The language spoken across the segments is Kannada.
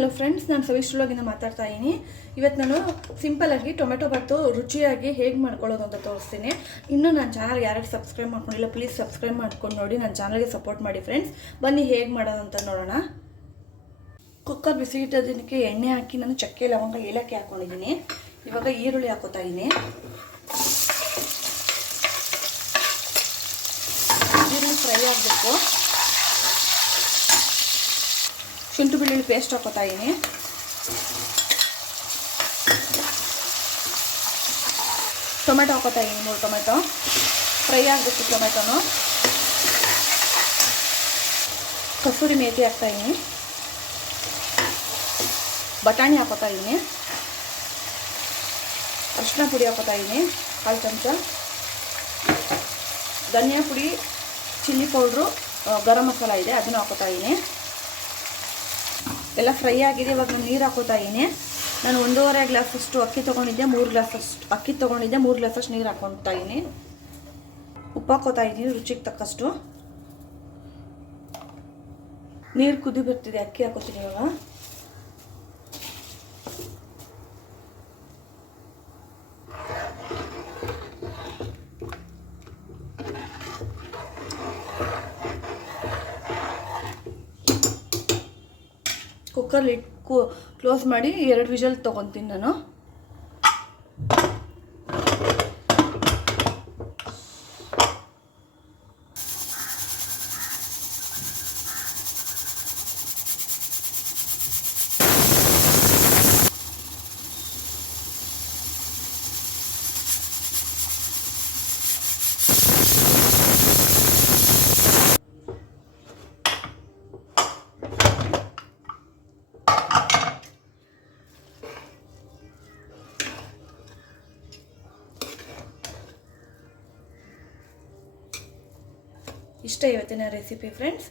ಹಲೋ ಫ್ರೆಂಡ್ಸ್, ನಾನು ಸವಿಸ್ಟ್ರೊಳಗಿಂದ ಮಾತಾಡ್ತಾ ಇದ್ದೀನಿ. ಇವತ್ತು ನಾನು ಸಿಂಪಲ್ಲಾಗಿ ಟೊಮೆಟೊ ಬಾತು ರುಚಿಯಾಗಿ ಹೇಗೆ ಮಾಡ್ಕೊಳ್ಳೋದು ಅಂತ ತೋರಿಸ್ತೀನಿ. ಇನ್ನೂ ನನ್ನ ಚಾನಲ್ ಯಾರು ಸಬ್ಸ್ಕ್ರೈಬ್ ಮಾಡ್ಕೊಂಡಿಲ್ಲ, ಪ್ಲೀಸ್ ಸಬ್ಸ್ಕ್ರೈಬ್ ಮಾಡ್ಕೊಂಡು ನೋಡಿ, ನನ್ನ ಚಾನಲ್ಗೆ ಸಪೋರ್ಟ್ ಮಾಡಿ ಫ್ರೆಂಡ್ಸ್. ಬನ್ನಿ ಹೇಗೆ ಮಾಡೋದು ಅಂತ ನೋಡೋಣ. ಕುಕ್ಕರ್ ಬಿಸಿ ಇಟ್ಟೋದಕ್ಕೆ ಎಣ್ಣೆ ಹಾಕಿ ನಾನು ಚಕ್ಕೆ ಲವಂಗ ಏಲಕ್ಕಿ ಹಾಕ್ಕೊಂಡಿದ್ದೀನಿ. ಇವಾಗ ಈರುಳ್ಳಿ ಹಾಕೋತಾ ಇದ್ದೀನಿ. ಈರುಳ್ಳಿ ಫ್ರೈ ಆಗಬೇಕು. ಶುಂಠಿ ಬೆಳ್ಳುಳ್ಳಿ ಪೇಸ್ಟ್ ಹಾಕೋತಾ ಇದ್ದೀನಿ. ಟೊಮೆಟೊ ಹಾಕೋತಾ ಇದ್ದೀನಿ. 3 ಟೊಮೆಟೊ ಫ್ರೈ ಆಗಬೇಕು. ಟೊಮೆಟೊನು ಕಸೂರಿ ಮೇಥಿ ಹಾಕ್ತಾ ಇದ್ದೀನಿ. ಬಟಾಣಿ ಹಾಕೋತಾ ಇದ್ದೀನಿ. ಅರಿಶಿನ ಪುಡಿ ಹಾಕೋತಾ ಇದ್ದೀನಿ 1/2 ಚಮಚ. ಧನಿಯಾ ಪುಡಿ, ಚಿಲ್ಲಿ ಪೌಡ್ರು, ಗರಂ ಮಸಾಲ ಇದೆ, ಅದನ್ನು ಹಾಕೋತಾ ಇದ್ದೀನಿ. ಎಲ್ಲ ಫ್ರೈ ಆಗಿದೆ. ಇವಾಗ ನಾನು ನೀರು ಹಾಕೋತಾ ಇದ್ದೀನಿ. ನಾನು 1.5 ಗ್ಲಾಸಷ್ಟು ಅಕ್ಕಿ ತೊಗೊಂಡಿದ್ದೆ, 3 ಗ್ಲಾಸಷ್ಟು ಅಕ್ಕಿ ತೊಗೊಂಡಿದ್ದೆ, 3 ಗ್ಲಾಸಷ್ಟು ನೀರು ಹಾಕೊತಾ ಇದ್ದೀನಿ. ಉಪ್ಪು ಹಾಕೋತಾ ಇದ್ದೀನಿ ರುಚಿಗೆ ತಕ್ಕಷ್ಟು. ನೀರು ಕುದಿ ಬರ್ತಿದೆ, ಅಕ್ಕಿ ಹಾಕೋತೀನಿ ಇವಾಗ. ಕುಕ್ಕರ್ ಲಿಡ್ ಕ್ಲೋಸ್ ಮಾಡಿ 2 ವಿಷಲ್ ತೊಗೊತೀನಿ ನಾನು. ಇಷ್ಟ ಇವತ್ತಿನ ರೆಸಿಪಿ ಫ್ರೆಂಡ್ಸ್.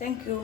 Thank you.